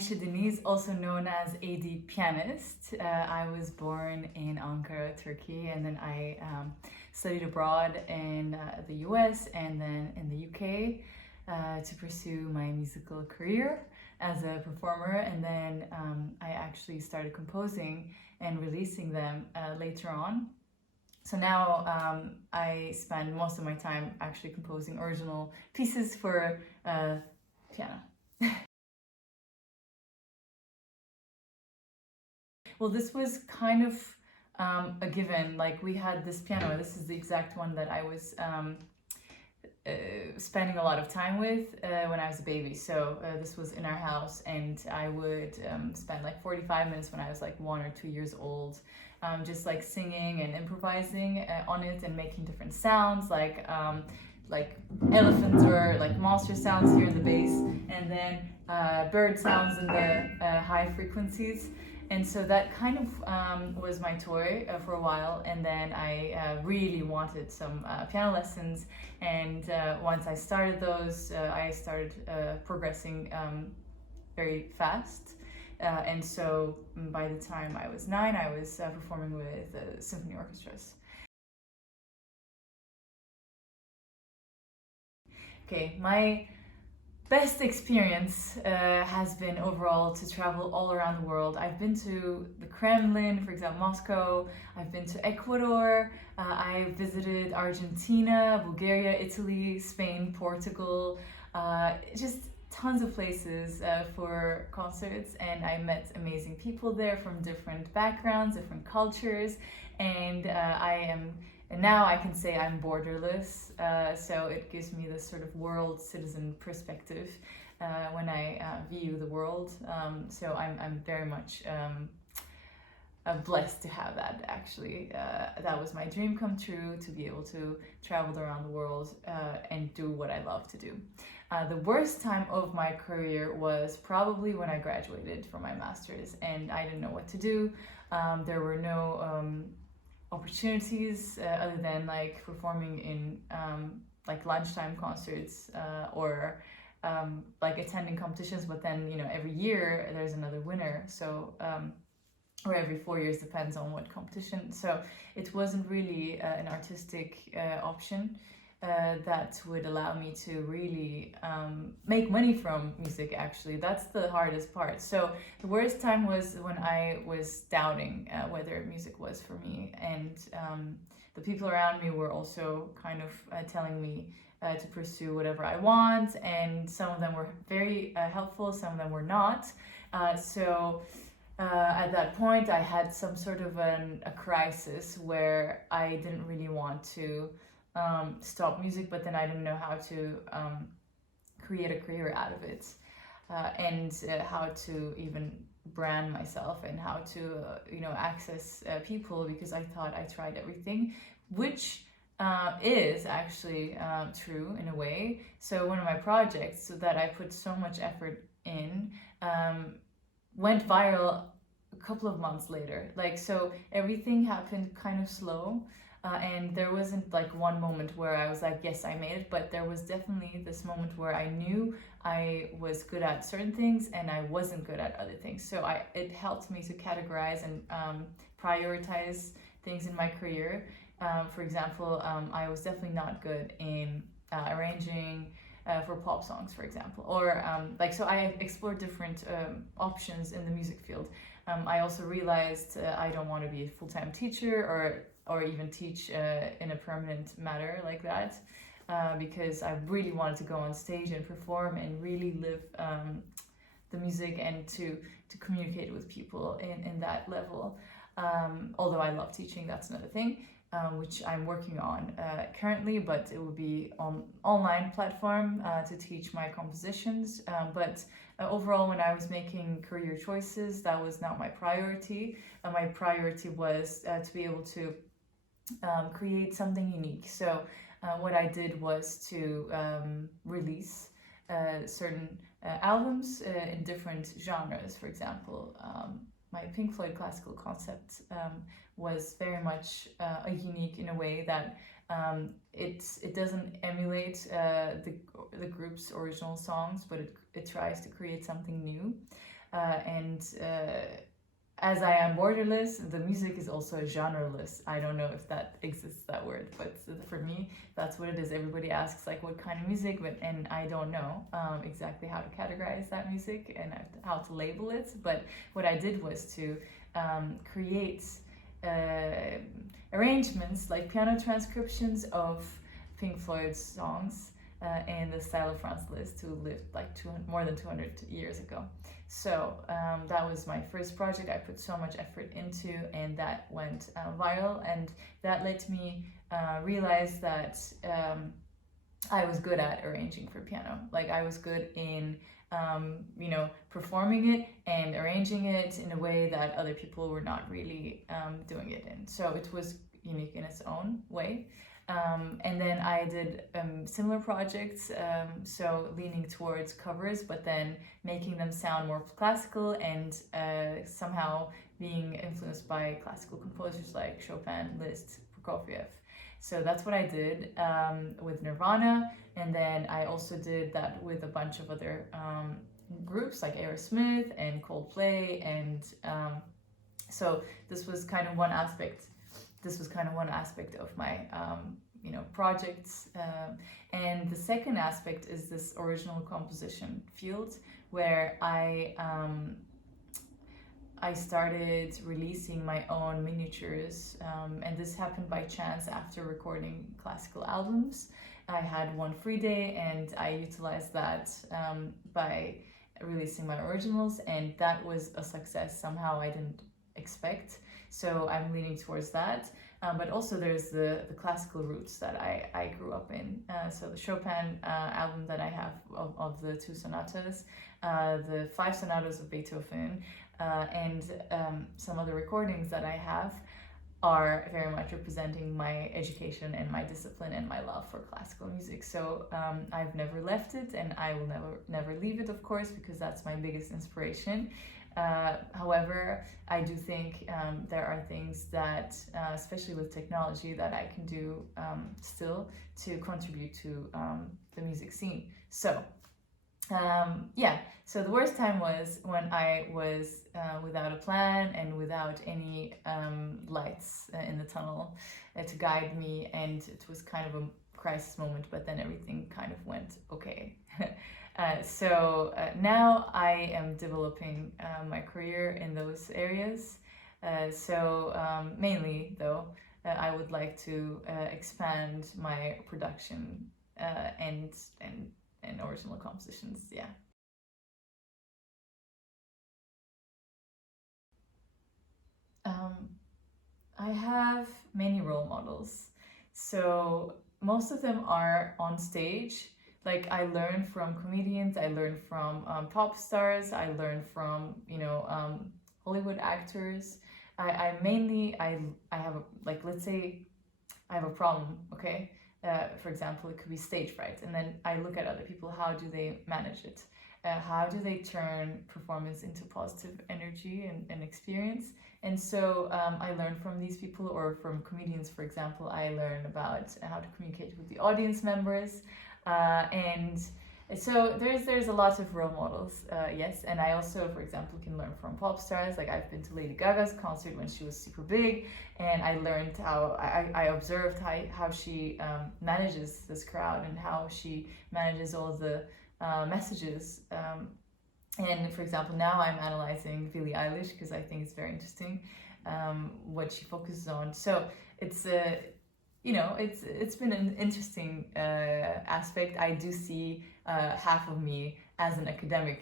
Ayse Deniz, also known as AD Pianist. I was born in Ankara, Turkey, and then I studied abroad in the US and then in the UK to pursue my musical career as a performer. And then I actually started composing and releasing them later on. So now I spend most of my time actually composing original pieces for piano. Well, this was kind of a given. Like, we had this piano. This is the exact one that I was spending a lot of time with when I was a baby. So this was in our house, and I would spend like 45 minutes when I was like 1 or 2 years old, just like singing and improvising on it and making different sounds, like elephants or like monster sounds here in the bass, and then bird sounds in the high frequencies. And so that kind of was my toy for a while, and then I really wanted some piano lessons, and once I started those, I started progressing very fast, and so by the time I was 9, I was performing with symphony orchestras. Okay, my best experience has been overall to travel all around the world. I've been to the Kremlin, for example, Moscow. I've been to Ecuador. I visited Argentina, Bulgaria, Italy, Spain, Portugal, just tons of places for concerts, and I met amazing people there from different backgrounds, different cultures, and now I can say I'm borderless, so it gives me this sort of world citizen perspective when I view the world. So I'm very much blessed to have that, actually. That was my dream come true, to be able to travel around the world and do what I love to do. The worst time of my career was probably when I graduated from my master's and I didn't know what to do. There were no opportunities other than like performing in like lunchtime concerts or like attending competitions, but then, you know, every year there's another winner, so or every 4 years, depends on what competition. So it wasn't really an artistic option that would allow me to really make money from music, actually. That's the hardest part. So the worst time was when I was doubting whether music was for me, and the people around me were also kind of telling me to pursue whatever I want, and some of them were very helpful, some of them were not. So at that point I had some sort of a crisis where I didn't really want to stop music, but then I didn't know how to create a career out of it, and how to even brand myself, and how to you know, access people, because I thought I tried everything, which is actually true in a way. So one of my projects that I put so much effort in went viral a couple of months later. Like, so everything happened kind of slow. And there wasn't like one moment where I was like, yes, I made it, but there was definitely this moment where I knew I was good at certain things and I wasn't good at other things. So it helped me to categorize and prioritize things in my career. For example, I was definitely not good in arranging for pop songs, for example, or like, so I explored different options in the music field. I also realized I don't want to be a full-time teacher or even teach in a permanent manner like that, because I really wanted to go on stage and perform and really live the music, and to communicate with people in that level. Although I love teaching, that's another thing, which I'm working on currently, but it will be on online platform to teach my compositions. But overall, when I was making career choices, that was not my priority. My priority was to be able to create something unique. So what I did was to release certain albums in different genres. For example, my Pink Floyd classical concept was very much a unique in a way that it doesn't emulate the group's original songs, but it tries to create something new. And as I am borderless, the music is also genreless. I don't know if that exists, that word, but for me, that's what it is. Everybody asks like what kind of music, and I don't know exactly how to categorize that music and how to label it. But what I did was to create arrangements, like piano transcriptions of Pink Floyd's songs in the style of Franz Liszt, who lived like more than 200 years ago. So that was my first project I put so much effort into, and that went viral, and that let me realize that I was good at arranging for piano. Like I was good in performing it and arranging it in a way that other people were not really doing it in. So it was unique in its own way. And then I did similar projects, so leaning towards covers, but then making them sound more classical and somehow being influenced by classical composers like Chopin, Liszt, Prokofiev. So that's what I did with Nirvana, and then I also did that with a bunch of other groups like Aerosmith and Coldplay, and so this was kind of one aspect. This was kind of one aspect of my projects, and the second aspect is this original composition field, where I started releasing my own miniatures, and this happened by chance after recording classical albums. I had one free day and I utilized that by releasing my originals, and that was a success somehow I didn't expect. So I'm leaning towards that. But also there's the classical roots that I grew up in. So the Chopin album that I have of the 2 sonatas, the 5 sonatas of Beethoven, and some other recordings that I have are very much representing my education and my discipline and my love for classical music. So I've never left it, and I will never leave it, of course, because that's my biggest inspiration. However, I do think there are things that, especially with technology, that I can do still to contribute to the music scene. So so the worst time was when I was without a plan and without any lights in the tunnel to guide me, and it was kind of a crisis moment, but then everything kind of went okay. So now I am developing my career in those areas. Mainly though, I would like to expand my production and original compositions. Yeah. I have many role models. So most of them are on stage. Like I learn from comedians, I learn from pop stars, I learn from Hollywood actors. I mainly have let's say I have a problem, okay? For example, it could be stage fright, and then I look at other people. How do they manage it? How do they turn performance into positive energy and experience? And so I learn from these people, or from comedians, for example. I learn about how to communicate with the audience members, and so there's a lot of role models, yes. And I also, for example, can learn from pop stars. Like I've been to Lady Gaga's concert when she was super big, and I learned how I observed how she manages this crowd and how she manages all the messages. And for example, now I'm analyzing Billie Eilish because I think it's very interesting what she focuses on. So it's it's been an interesting aspect. I do see half of me as an academic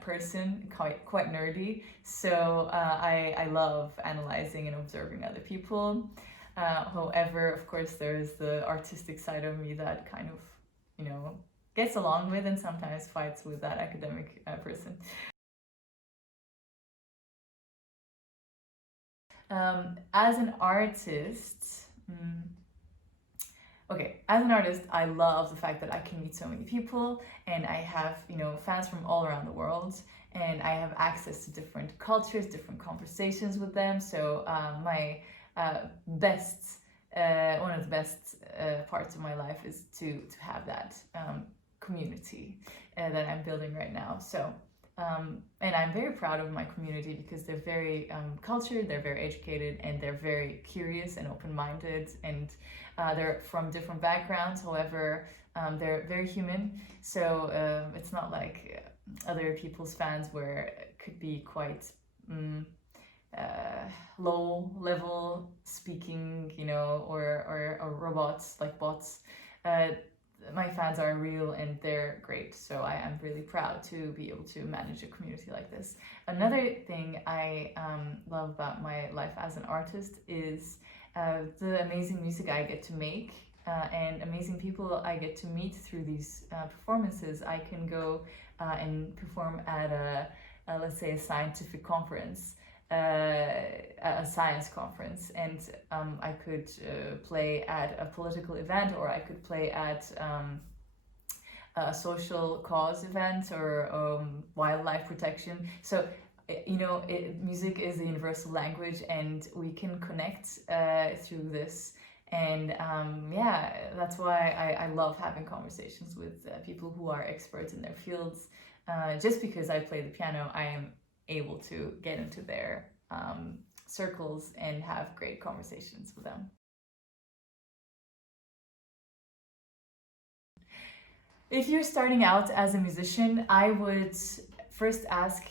person, quite nerdy. So I love analyzing and observing other people. However, of course, there's the artistic side of me that kind of, gets along with and sometimes fights with that academic person. As an artist, as an artist, I love the fact that I can meet so many people, and I have, fans from all around the world, and I have access to different cultures, different conversations with them. So my one of the best parts of my life is to have that community that I'm building right now. So and I'm very proud of my community because they're very cultured, they're very educated, and they're very curious and open-minded, and they're from different backgrounds. However, they're very human, so it's not like other people's fans where it could be quite low level speaking, you know, or robots, like bots. My fans are real and they're great, so I am really proud to be able to manage a community like this. Another thing I love about my life as an artist is the amazing music I get to make and amazing people I get to meet through these performances. I can go and perform at let's say a scientific conference, a science conference, and I could play at a political event, or I could play at a social cause event, or wildlife protection. So you know, music is the universal language, and we can connect through this. And yeah, that's why I love having conversations with people who are experts in their fields. Just because I play the piano, I am able to get into their circles and have great conversations with them. If you're starting out as a musician, I would first ask,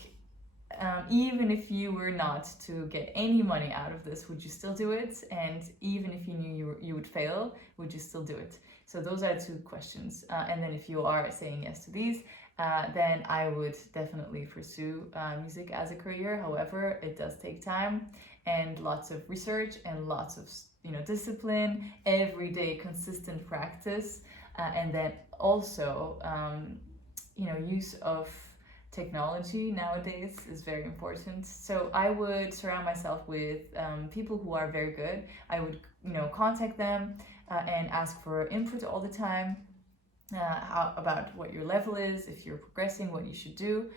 even if you were not to get any money out of this, would you still do it? And even if you knew you would fail, would you still do it? So those are two questions. And then if you are saying yes to these, then I would definitely pursue music as a career. However, it does take time and lots of research and lots of, you know, discipline, everyday consistent practice, and then also you know, use of technology nowadays is very important. So I would surround myself with people who are very good. I would, you know, contact them and ask for input all the time. About what your level is, if you're progressing, what you should do.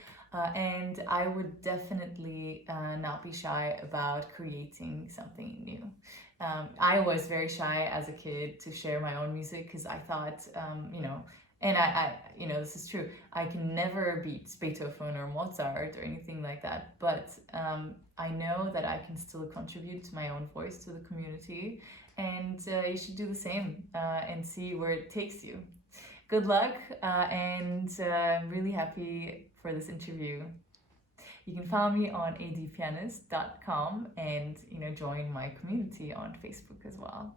And I would definitely not be shy about creating something new. I was very shy as a kid to share my own music because I thought, you know, and I, you know, this is true, I can never beat Beethoven or Mozart or anything like that, but I know that I can still contribute to my own voice to the community, and you should do the same and see where it takes you. Good luck, and I'm really happy for this interview. You can follow me on adpianist.com and, you know, join my community on Facebook as well.